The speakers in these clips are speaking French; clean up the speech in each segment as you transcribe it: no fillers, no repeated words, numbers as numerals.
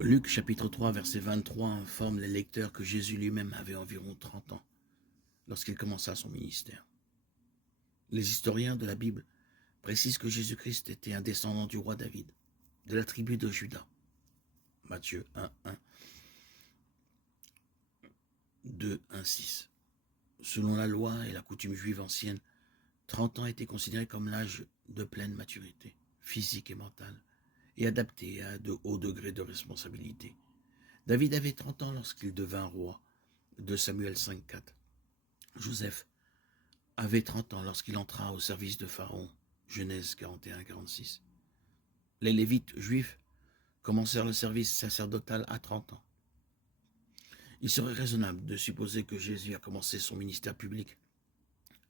Luc chapitre 3 verset 23 informe les lecteurs que Jésus lui-même avait environ 30 ans lorsqu'il commença son ministère. Les historiens de la Bible précisent que Jésus-Christ était un descendant du roi David, de la tribu de Juda. Matthieu 1, 1, 2, 1, 6. Selon la loi et la coutume juive ancienne, 30 ans étaient considérés comme l'âge de pleine maturité, physique et mentale, et adapté à de hauts degrés de responsabilité. David avait 30 ans lorsqu'il devint roi, de Samuel 5, 4. Joseph avait 30 ans lorsqu'il entra au service de Pharaon, Genèse 41, 46. Les Lévites juifs commencèrent le service sacerdotal à 30 ans. Il serait raisonnable de supposer que Jésus a commencé son ministère public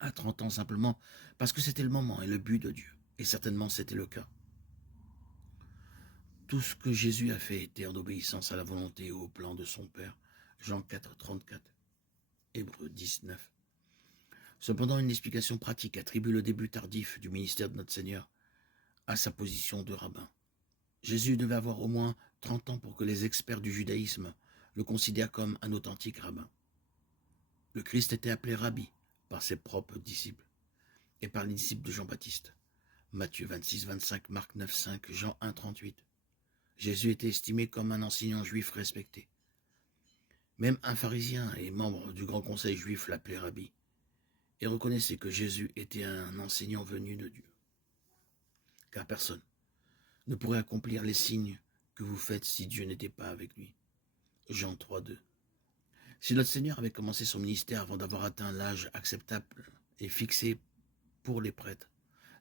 à 30 ans simplement parce que c'était le moment et le but de Dieu. Et certainement c'était le cas. Tout ce que Jésus a fait était en obéissance à la volonté et au plan de son Père. Jean 4, 34. Hébreux 19. Cependant, une explication pratique attribue le début tardif du ministère de notre Seigneur à sa position de rabbin. Jésus devait avoir au moins 30 ans pour que les experts du judaïsme le considèrent comme un authentique rabbin. Le Christ était appelé rabbi par ses propres disciples et par les disciples de Jean-Baptiste. Matthieu 26, 25, Marc 9, 5, Jean 1, 38. Jésus était estimé comme un enseignant juif respecté. Même un pharisien et membre du grand conseil juif l'appelait rabbi et reconnaissait que Jésus était un enseignant venu de Dieu. Car personne ne pourrait accomplir les signes que vous faites si Dieu n'était pas avec lui. Jean 3, 2. Si notre Seigneur avait commencé son ministère avant d'avoir atteint l'âge acceptable et fixé pour les prêtres,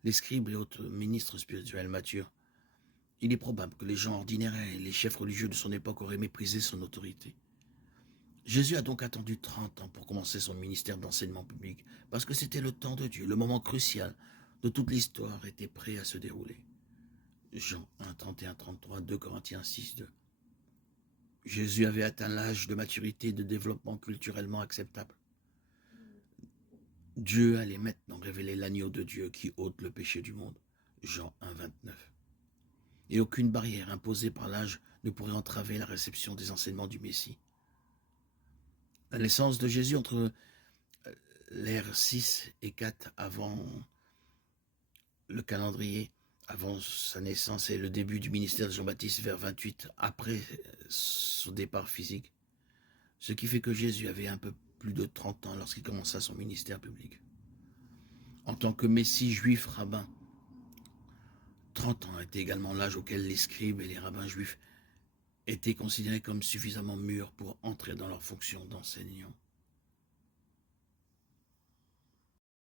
les scribes et autres ministres spirituels matures, il est probable que les gens ordinaires et les chefs religieux de son époque auraient méprisé son autorité. Jésus a donc attendu 30 ans pour commencer son ministère d'enseignement public, parce que c'était le temps de Dieu, le moment crucial de toute l'histoire était prêt à se dérouler. Jean 1, 31, 33, 2 Corinthiens 6, 2. Jésus avait atteint l'âge de maturité et de développement culturellement acceptable. Dieu allait maintenant révéler l'agneau de Dieu qui ôte le péché du monde. Jean 1, 29. Et aucune barrière imposée par l'âge ne pourrait entraver la réception des enseignements du Messie. La naissance de Jésus entre l'ère 6 et 4 avant le calendrier, avant sa naissance et le début du ministère de Jean-Baptiste vers 28 après son départ physique, ce qui fait que Jésus avait un peu plus de 30 ans lorsqu'il commença son ministère public. En tant que Messie juif rabbin, 30 ans était également l'âge auquel les scribes et les rabbins juifs étaient considérés comme suffisamment mûrs pour entrer dans leur fonction d'enseignant.